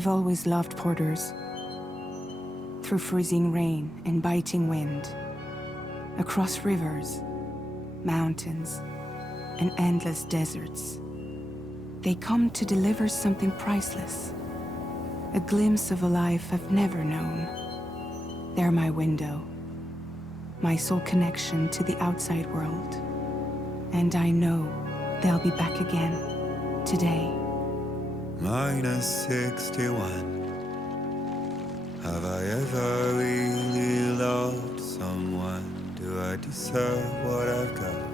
I've always loved porters. Through freezing rain and biting wind, across rivers, mountains, and endless deserts, they come to deliver something priceless, a glimpse of a life I've never known. They're my window, my sole connection to the outside world. And I know they'll be back again, today. -61. Have I ever really loved someone? Do I deserve what I've got?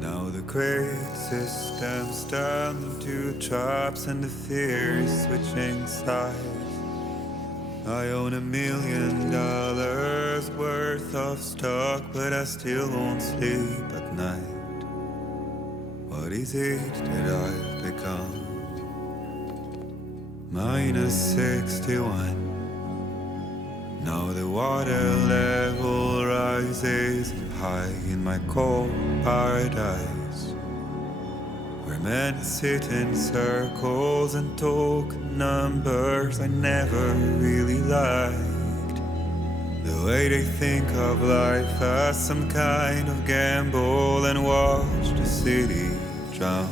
Now the crazy system's turned into traps and the fear is switching sides. I own $1 million worth of stock, but I still won't sleep at night. What is it that I've become? -61. Now the water level rises high in my cold paradise, where men sit in circles and talk numbers I never really liked. The way they think of life as some kind of gamble and watch the city drown.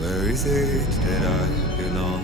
Where is it that I belong?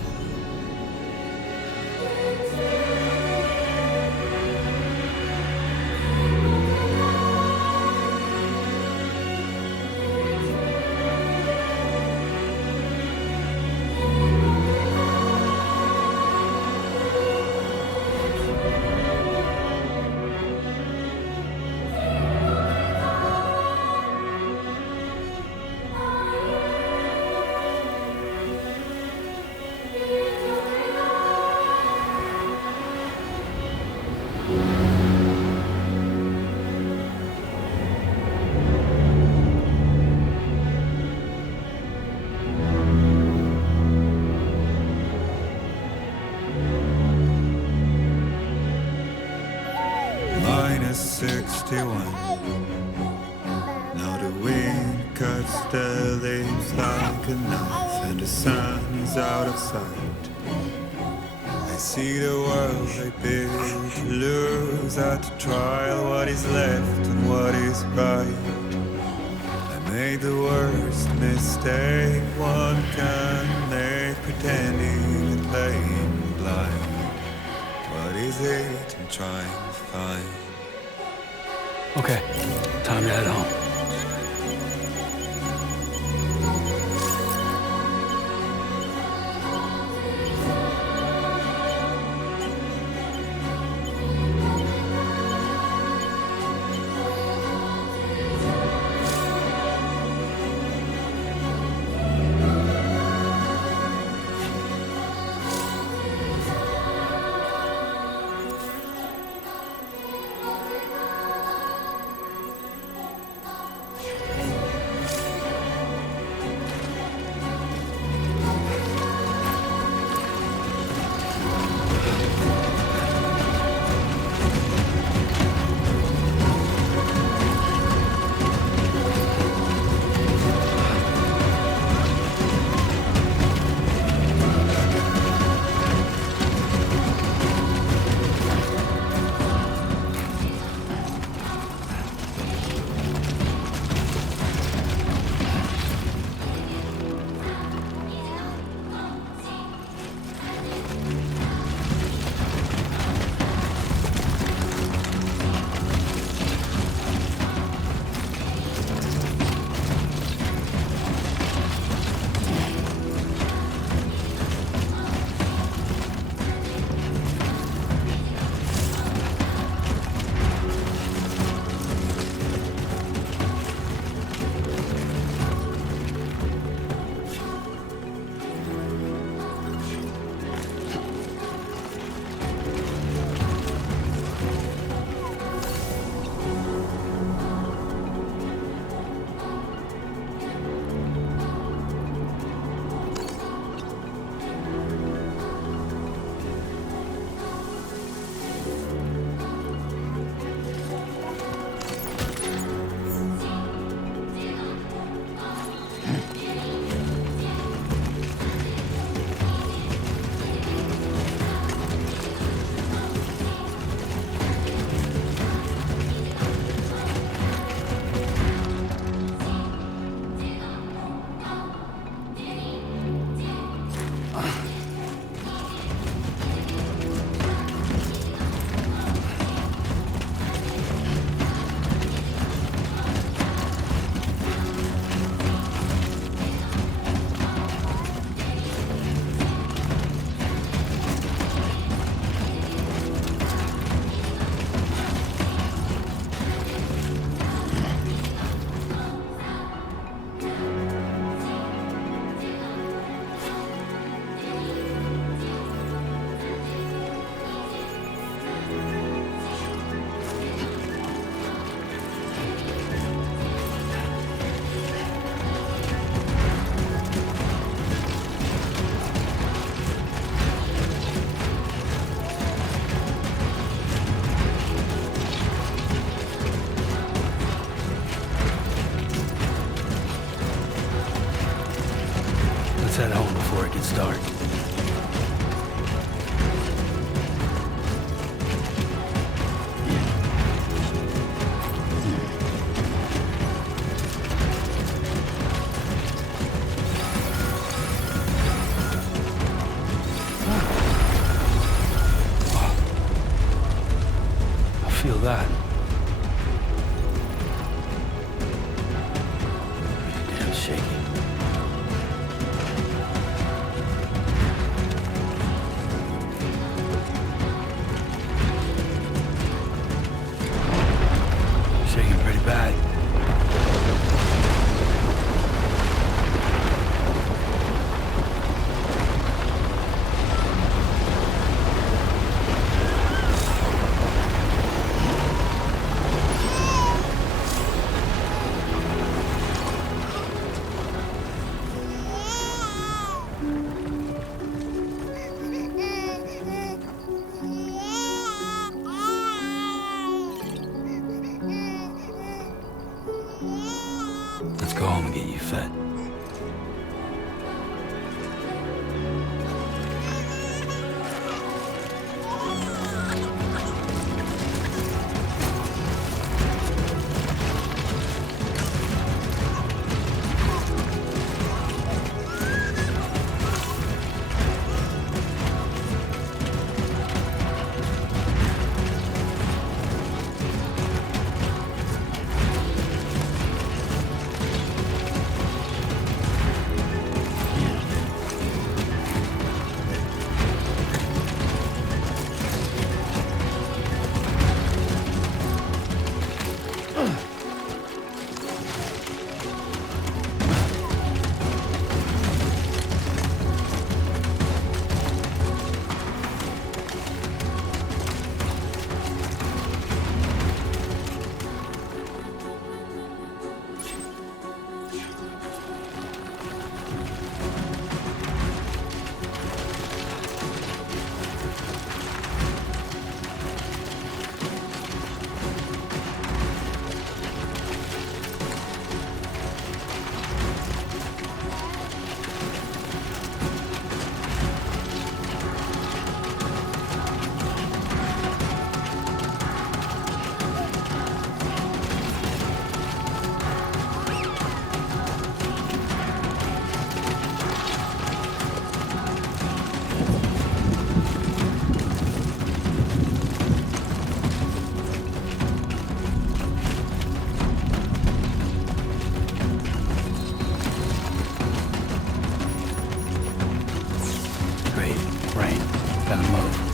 -61. Now the wind cuts the leaves like a knife and the sun's out of sight. I see the world I built to lose at the trial, what is left and what is right. I made the worst mistake one can make, pretending and playing blind. What is it I'm trying to find? Okay, time to head home. feel that? Pretty damn shaky. Shaking pretty bad. Let's go home and get you fed. Great. Rain. Gotta move.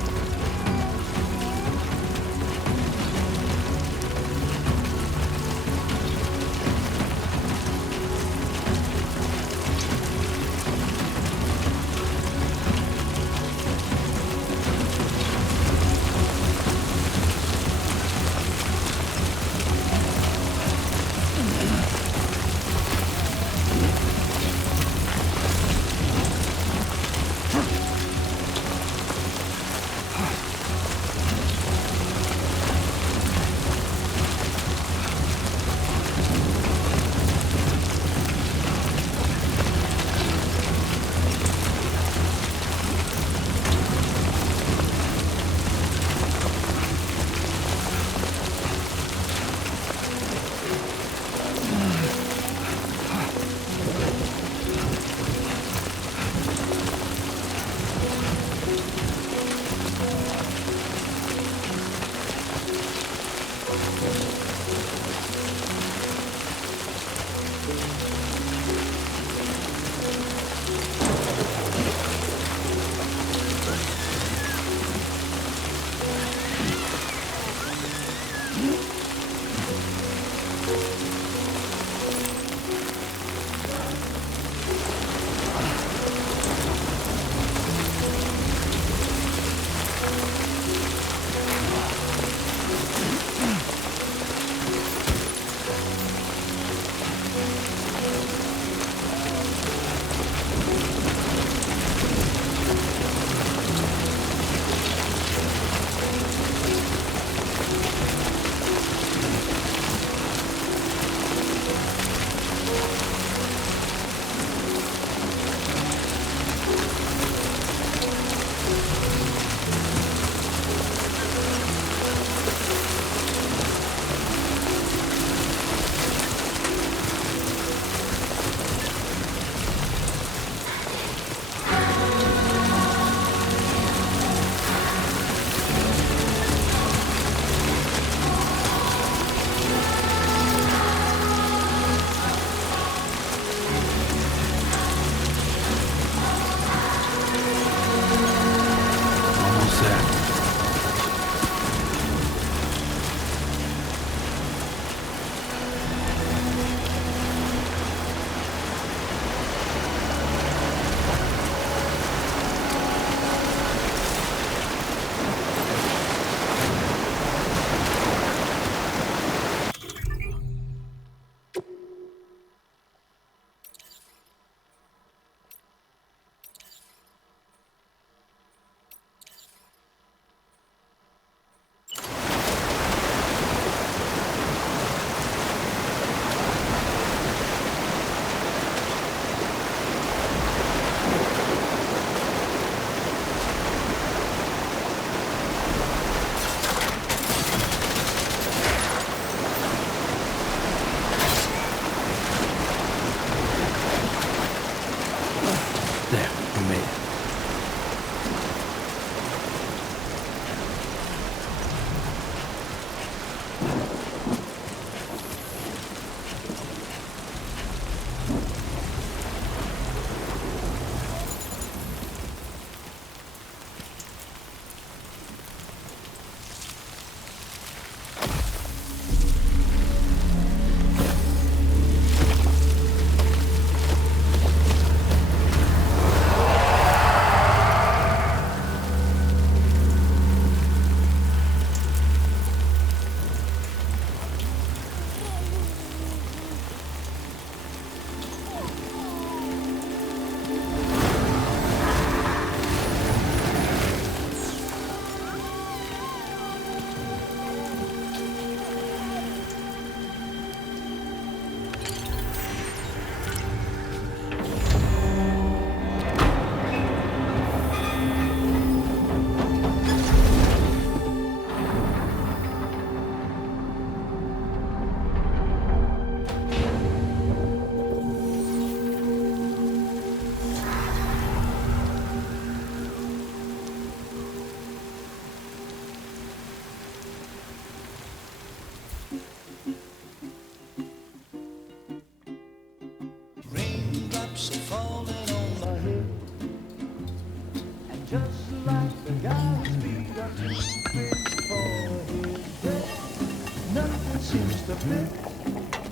seems to fit.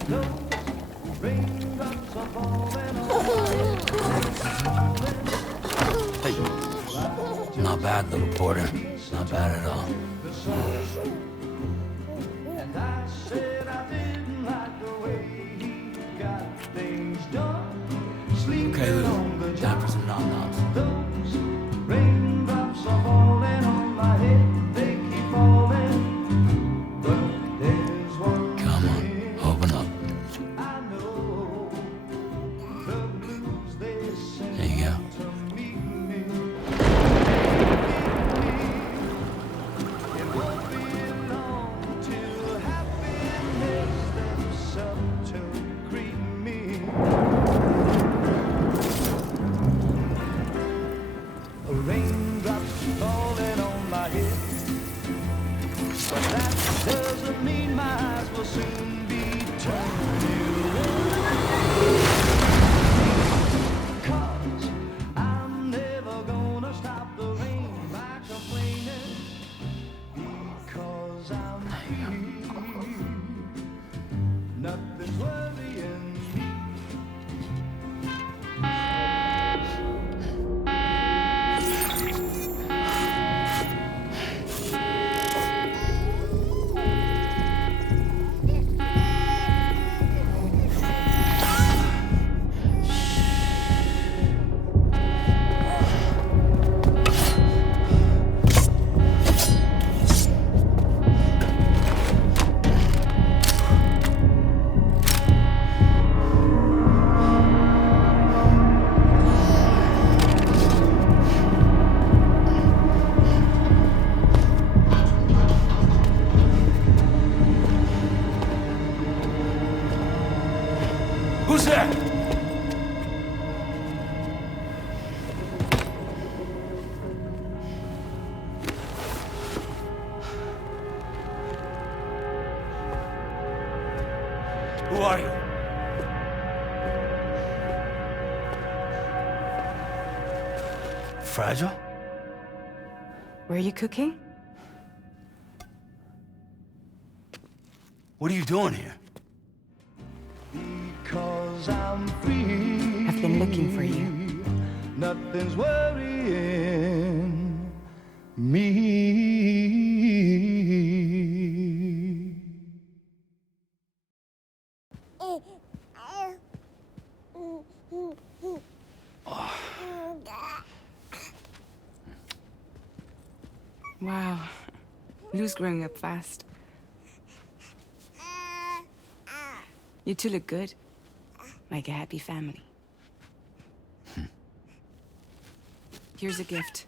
Those raindrops are falling on my head. Hey. Not bad, little Porter. Not bad at all. And I said I didn't like the way he got things done. Sleeping Okay, on the Lou. Time for some nom-noms. Those raindrops are falling on my head. They keep falling. But there's one Come on, thing open up. I know. The blues they send There you go. to meet me. It won't be long till happiness steps up to greet me. Raindrops falling on my head, but that doesn't mean my eyes will soon be turning red. 'Cause I'm never gonna stop the rain by complaining, because I'm free. Nothing's worrying me. Who's there? Who are you? Fragile? Were you cooking? What are you doing here? Because I'm free. I've been looking for you. Nothing's worrying me. Wow. Lou's growing up fast. You two look good. Like a happy family. Here's a gift.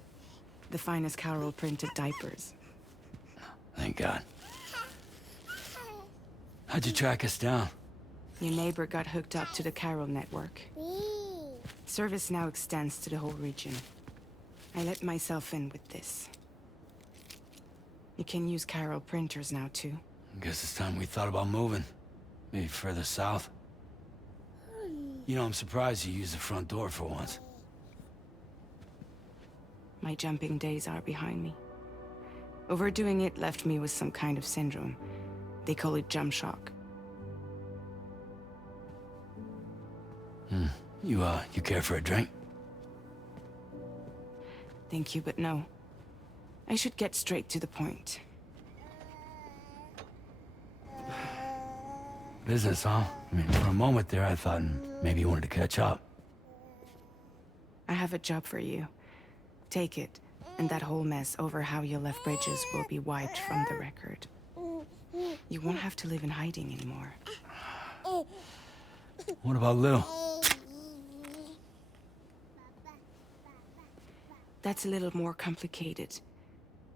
The finest Carol printed diapers. Thank God. How'd you track us down? Your neighbor got hooked up to the Carol network. Service now extends to the whole region. I let myself in with this. You can use Carol printers now, too. Guess it's time we thought about moving. Maybe further south. You know, I'm surprised you used the front door for once. My jumping days are behind me. Overdoing it left me with some kind of syndrome. They call it jump shock. You care for a drink? Thank you, but no. I should get straight to the point. Business, huh? I mean, for a moment there, I thought maybe you wanted to catch up. I have a job for you. Take it, and that whole mess over how you left Bridges will be wiped from the record. You won't have to live in hiding anymore. What about Lou? That's a little more complicated.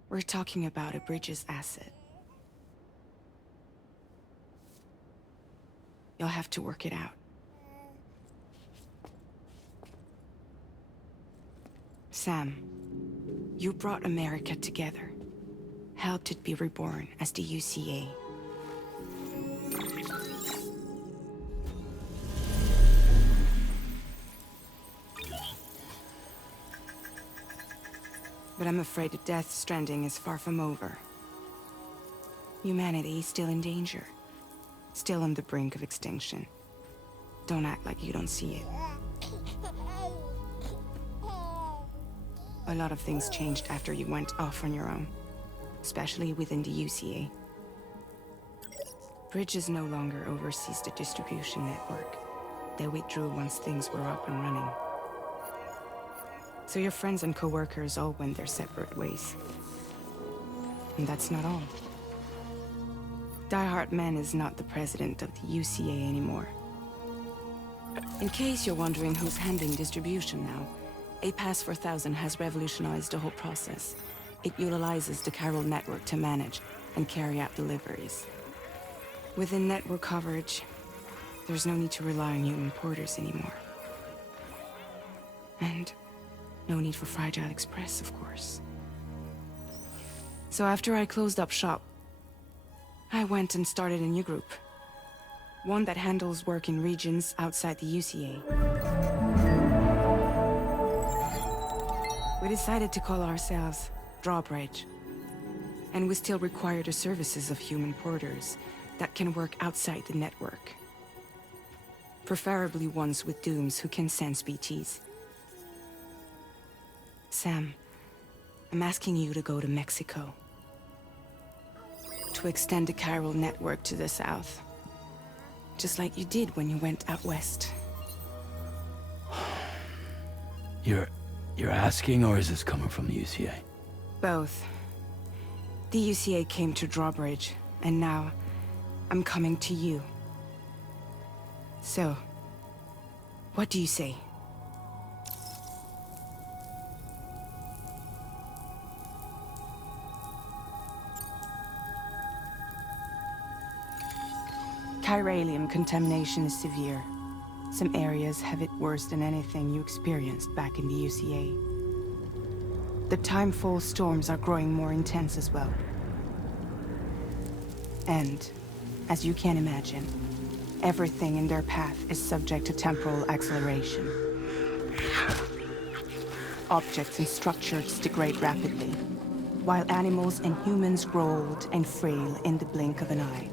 We're talking about a Bridges asset. You'll have to work it out. Sam, you brought America together. Helped it be reborn as the UCA. But I'm afraid the death stranding is far from over. Humanity is still in danger. still on the brink of extinction. Don't act like you don't see it. A lot of things changed after you went off on your own, especially within the UCA. Bridges no longer oversees the distribution network. They withdrew once things were up and running. So your friends and co-workers all went their separate ways. And that's not all. Die Hartman is not the president of the UCA anymore. In case you're wondering who's handling distribution now, A Pass 4000 has revolutionized the whole process. It utilizes the chiral network to manage and carry out deliveries. Within network coverage, there's no need to rely on human porters anymore. And no need for Fragile Express, of course. So after I closed up shop, I went and started a new group. One that handles work in regions outside the UCA. We decided to call ourselves Drawbridge. And we still require the services of human porters that can work outside the network. Preferably ones with dooms who can sense BTs. Sam, I'm asking you to go to Mexico. To extend the chiral network to the south. Just like you did when you went out west. You're asking, or is this coming from the UCA? Both. The UCA came to Drawbridge, and now I'm coming to you. So, what do you say? Chiralium contamination is severe. Some areas have it worse than anything you experienced back in the UCA. The timefall storms are growing more intense as well. And, as you can imagine, everything in their path is subject to temporal acceleration. Objects and structures degrade rapidly, while animals and humans grow old and frail in the blink of an eye.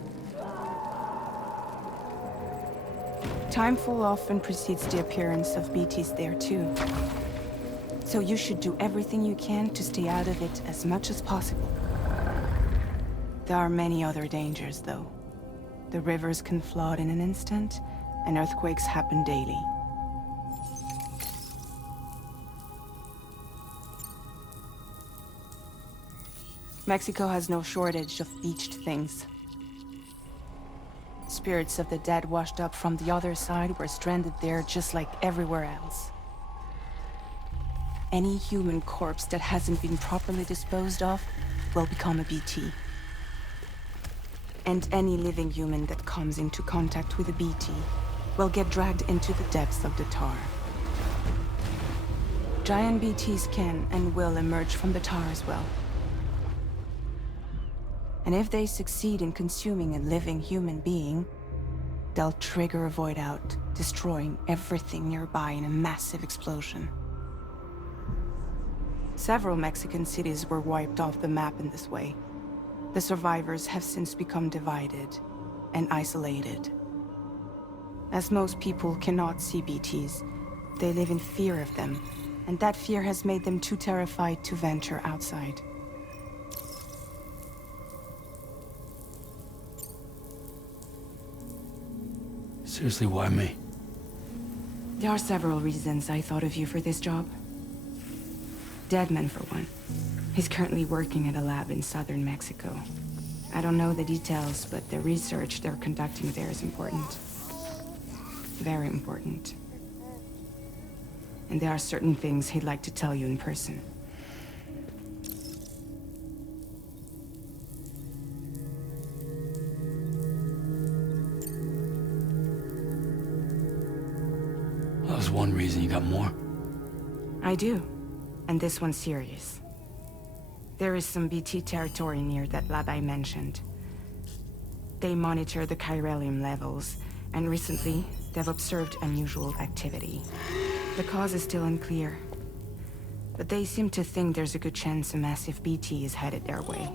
Timefall often precedes the appearance of BTs there too. So you should do everything you can to stay out of it as much as possible. There are many other dangers, though. The rivers can flood in an instant, and earthquakes happen daily. Mexico has no shortage of beached things. Spirits of the dead washed up from the other side were stranded there just like everywhere else. Any human corpse that hasn't been properly disposed of will become a BT. And any living human that comes into contact with a BT will get dragged into the depths of the tar. Giant BTs can and will emerge from the tar as well. And if they succeed in consuming a living human being, they'll trigger a void out, destroying everything nearby in a massive explosion. Several Mexican cities were wiped off the map in this way. The survivors have since become divided and isolated. As most people cannot see BTs, they live in fear of them, and that fear has made them too terrified to venture outside. Seriously, why me? There are several reasons I thought of you for this job. Deadman, for one. He's currently working at a lab in southern Mexico. I don't know the details, but the research they're conducting there is important. Very important. And there are certain things he'd like to tell you in person. That was one reason. You got more? I do. And this one's serious. There is some BT territory near that lab I mentioned. They monitor the chiralium levels, and recently, they've observed unusual activity. The cause is still unclear, but they seem to think there's a good chance a massive BT is headed their way.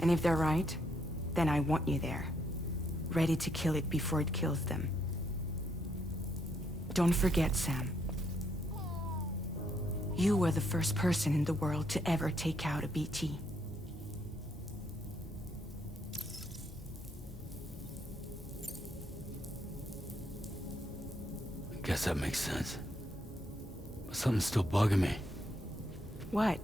And if they're right, then I want you there, ready to kill it before it kills them. Don't forget, Sam. You were the first person in the world to ever take out a BT. I guess that makes sense. But something's still bugging me. What?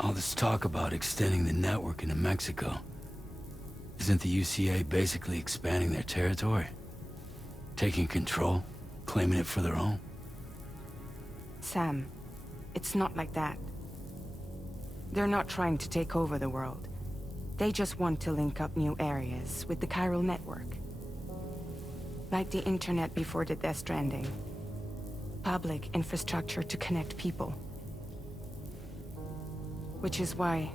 All this talk about extending the network into Mexico. Isn't the UCA basically expanding their territory? Taking control, claiming it for their own? Sam, it's not like that. They're not trying to take over the world. They just want to link up new areas with the chiral network. Like the internet before the Death Stranding. Public infrastructure to connect people. Which is why,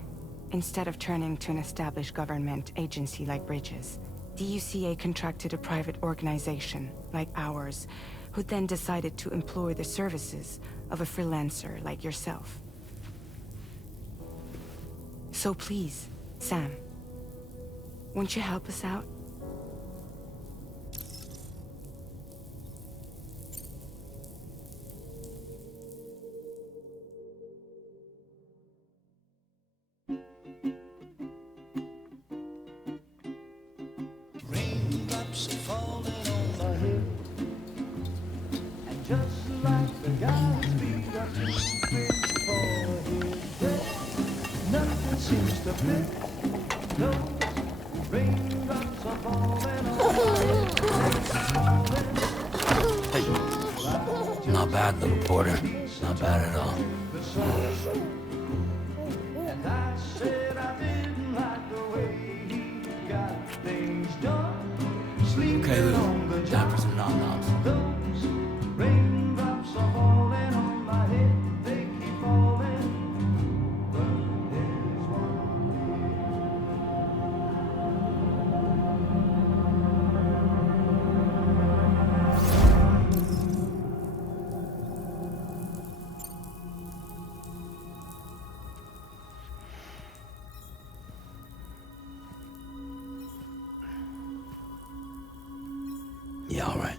instead of turning to an established government agency like Bridges, the UCA contracted a private organization, like ours, who then decided to employ the services of a freelancer like yourself. So please, Sam, won't you help us out? Raindrops are falling on my head, and just like the guy's feet are too big for his head, nothing seems to fit. Those raindrops are falling on my head. Hey, not bad, little Porter. Not bad at all. And I said I didn't like the way he got things done. Sleeping Okay, on the Lou. Time job. for some nom-noms. Those raindrops are falling on my head. They keep falling. But there's one. Yeah, all right.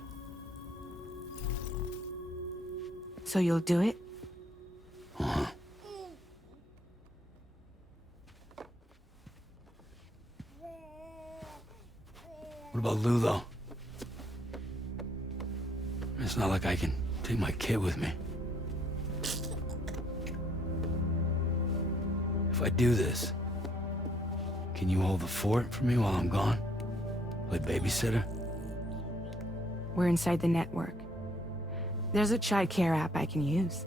So you'll do it? Uh-huh. What about Lou, though? It's not like I can take my kid with me. If I do this, can you hold the fort for me while I'm gone? Play babysitter? We're inside the network. There's a child care app I can use.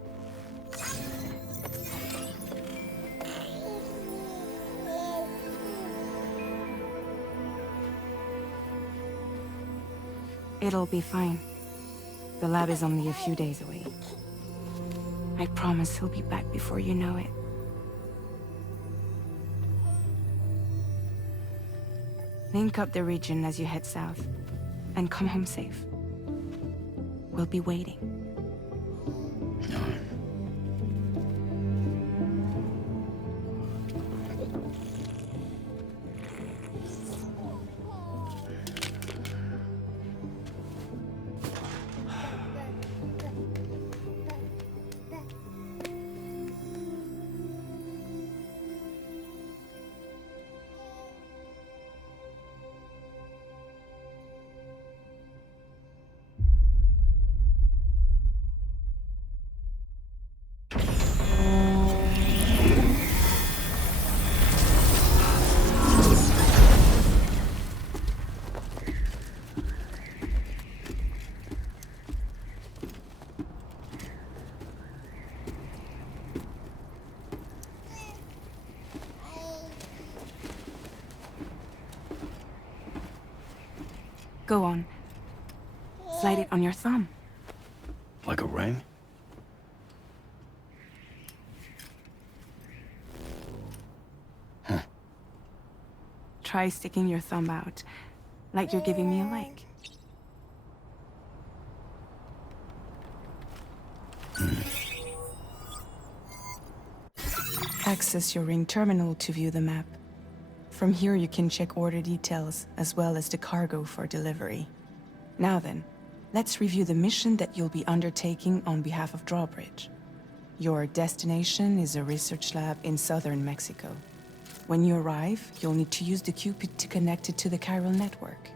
It'll be fine. The lab is only a few days away. I promise he'll be back before you know it. Link up the region as you head south, and come home safe. We'll be waiting. All right. Go on. Slide it on your thumb. Like a ring? Try sticking your thumb out, like you're giving me a like. Access your ring terminal to view the map. From here you can check order details as well as the cargo for delivery. Now then, let's review the mission that you'll be undertaking on behalf of Drawbridge. Your destination is a research lab in southern Mexico. When you arrive, you'll need to use the Cupid to connect it to the chiral network.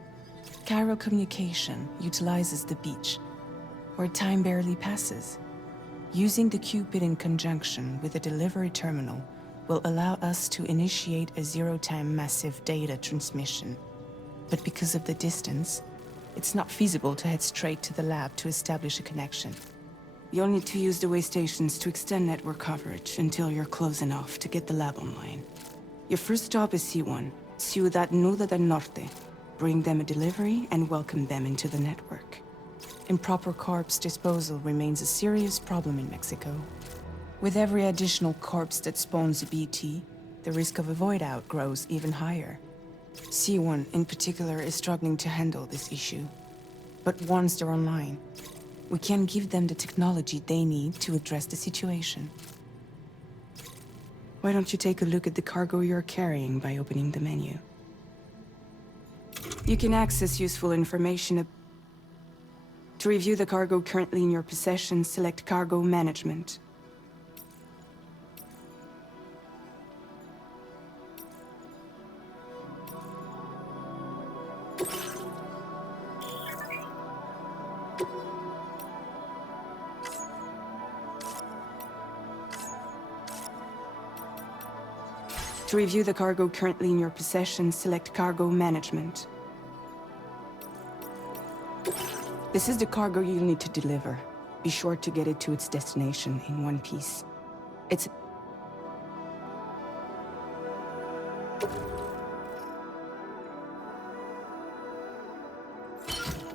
Chiral communication utilizes the beach, where time barely passes. Using the Cupid in conjunction with a delivery terminal will allow us to initiate a zero-time massive data transmission. But because of the distance, it's not feasible to head straight to the lab to establish a connection. You'll need to use the way stations to extend network coverage until you're close enough to get the lab online. Your first stop is C1, Ciudad Nuda del Norte. Bring them a delivery and welcome them into the network. Improper corpse disposal remains a serious problem in Mexico. With every additional corpse that spawns a BT, the risk of a void out grows even higher. C1 in particular is struggling to handle this issue. But once they're online, we can give them the technology they need to address the situation. Why don't you take a look at the cargo you're carrying by opening the menu? You can access useful information. To review the cargo currently in your possession, select Cargo Management. To review the cargo currently in your possession, select Cargo Management. This is the cargo you'll need to deliver. Be sure to get it to its destination in one piece.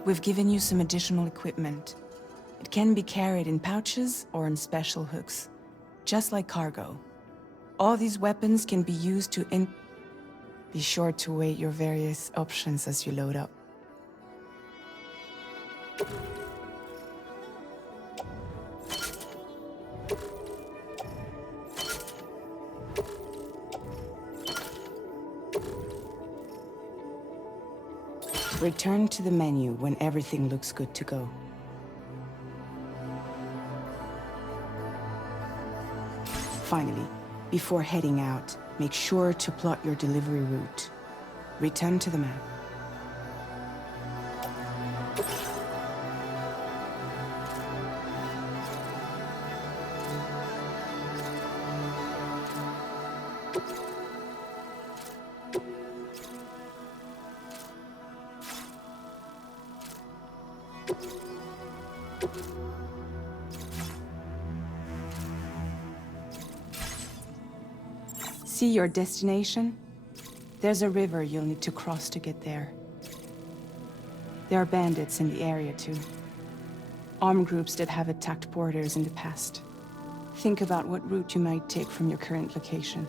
We've given you some additional equipment. It can be carried in pouches or in special hooks, just like cargo. All these weapons can be used to Be sure to weigh your various options as you load up. Return to the menu when everything looks good to go. Finally, before heading out, make sure to plot your delivery route. Return to the map. See your destination? There's a river you'll need to cross to get there. There are bandits in the area too. Armed groups that have attacked borders in the past. Think about what route you might take from your current location.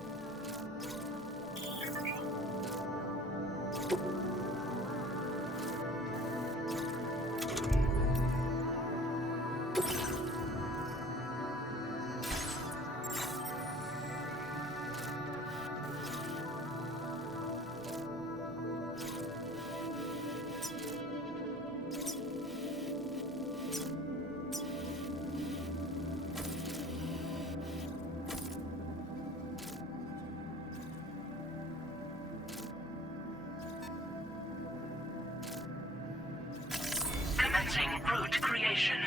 Commencing route creation.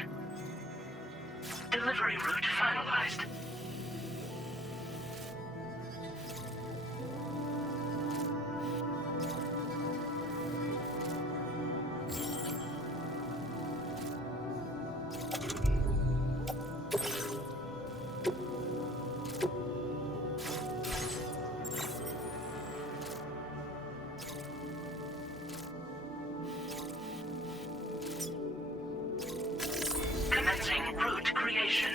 Delivery route finalized. Commencing route creation.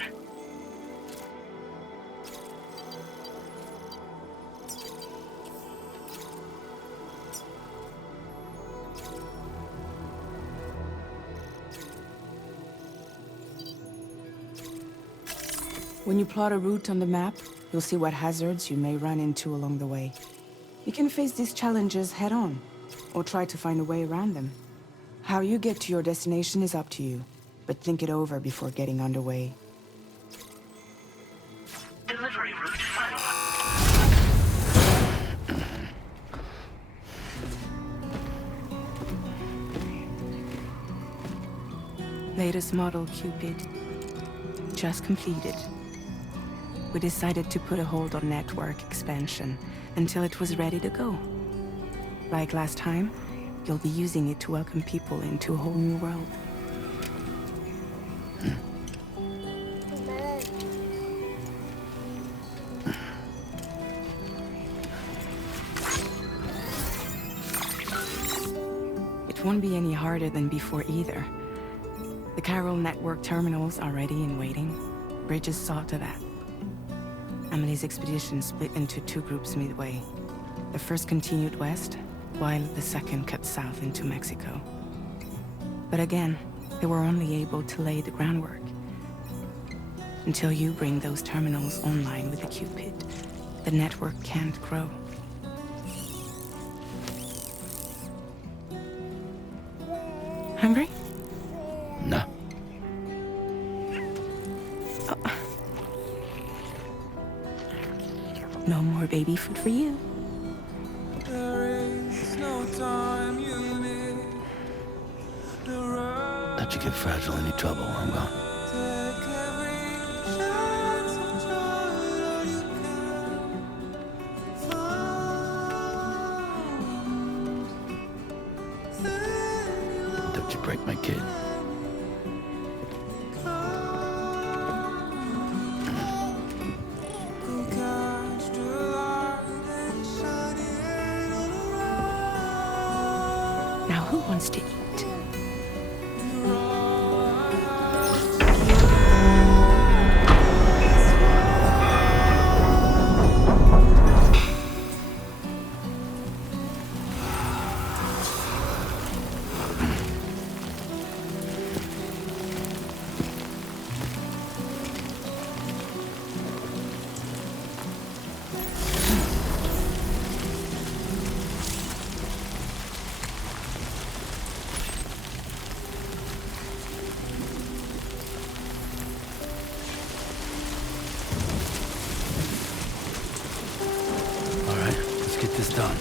When you plot a route on the map, you'll see what hazards you may run into along the way. You can face these challenges head-on, or try to find a way around them. How you get to your destination is up to you, but think it over before getting underway. Delivery route finalized. Latest model Cupid. Just completed. We decided to put a hold on network expansion until it was ready to go. Like last time, you'll be using it to welcome people into a whole new world. It won't be any harder than before either. The Carol network terminals are ready and waiting. Bridges saw to that. Emily's expedition split into two groups midway. The first continued west, while the second cut south into Mexico. But again, they were only able to lay the groundwork. Until you bring those terminals online with the Cupid, the network can't grow. Hungry? No. No more baby food for you. Let you get fragile any trouble while I'm gone. Don't you break my kid. Now who wants to eat? All right, let's get this done.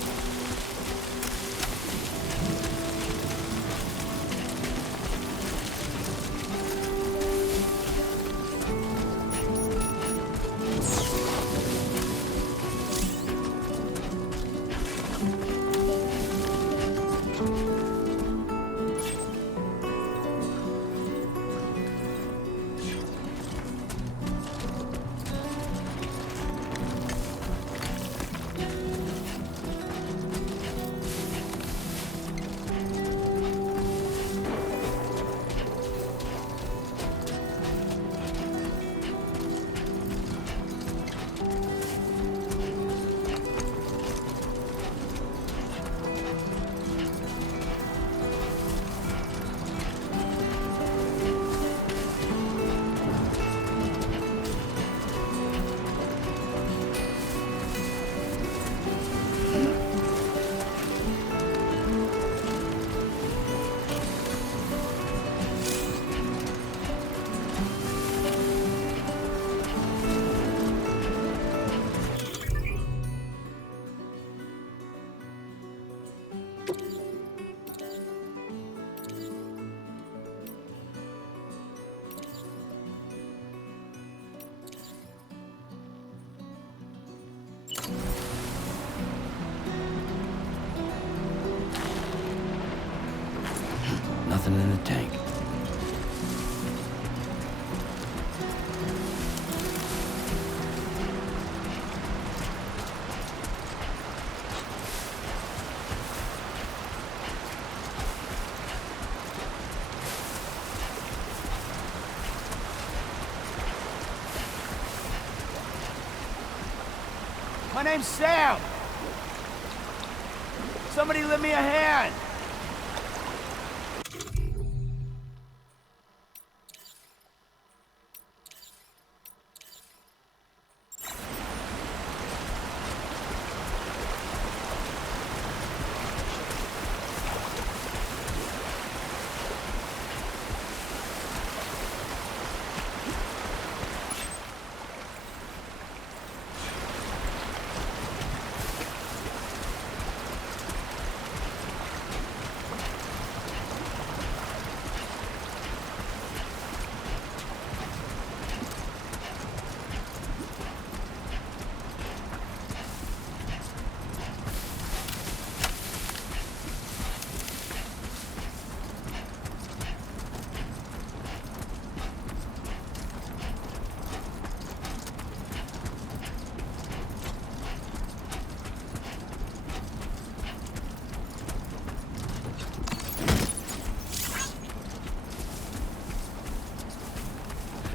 Nothing in the tank. My name's Sam. Somebody lend me a hand.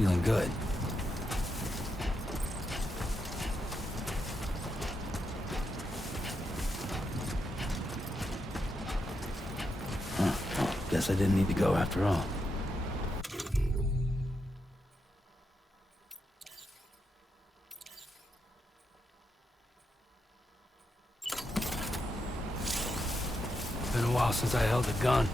feeling good. Huh. Well, guess I didn't need to go after all. Been a while since I held a gun.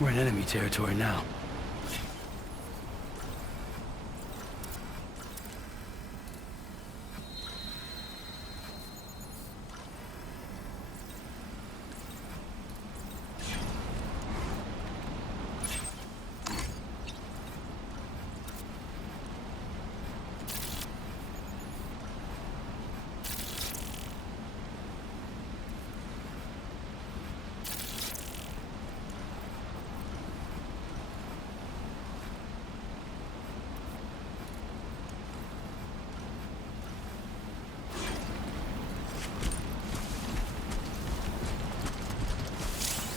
We're in enemy territory now.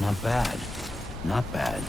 Not bad. Not bad.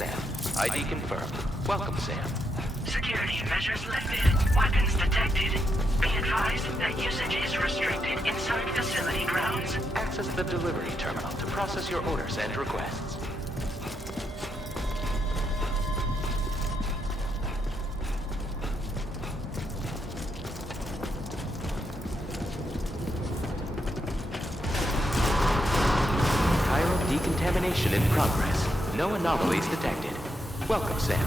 Sam. ID confirmed. Welcome, Sam. Security measures lifted. Weapons detected. Be advised that usage is restricted inside facility grounds. Access the delivery terminal to process your orders and requests. Chiral decontamination in progress. No anomalies detected. Welcome, Sam.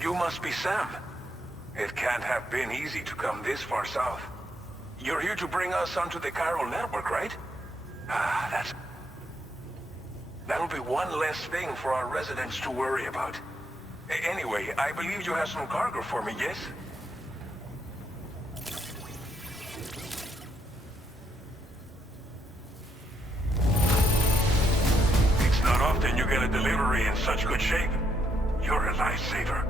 You must be Sam. It can't have been easy to come this far south. You're here to bring us onto the chiral network, right? That'll be one less thing for our residents to worry about. Anyway, I believe you have some cargo for me, yes? It's not often you get a delivery in such good shape. You're a lifesaver.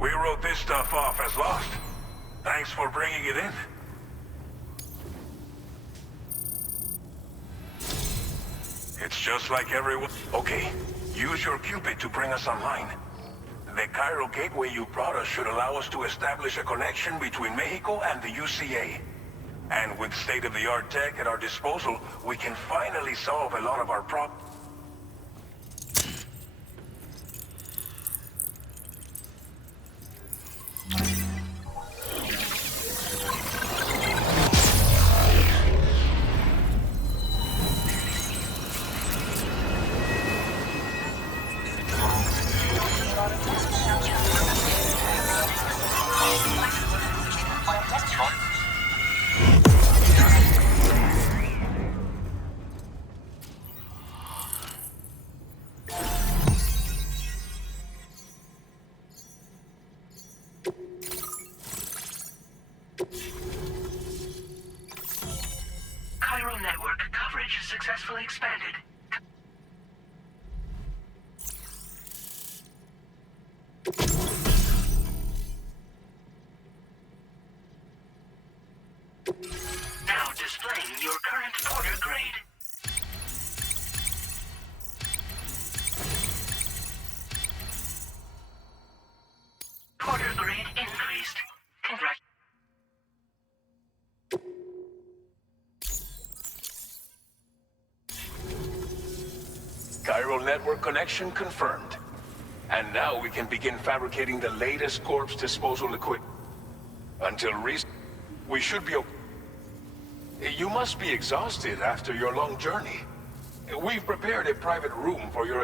We wrote this stuff off as lost. Thanks for bringing it in. It's just like everyone... Okay, use your Cupid to bring us online. The chiral gateway you brought us should allow us to establish a connection between Mexico and the UCA. And with state-of-the-art tech at our disposal, we can finally solve a lot of our problems. Chiral network coverage successfully expanded. Now displaying your current order grade. Order grade increased. Congratulations. Chiral network connection confirmed. And now we can begin fabricating the latest corpse disposal equipment. Until we should be okay. You must be exhausted after your long journey. We've prepared a private room for your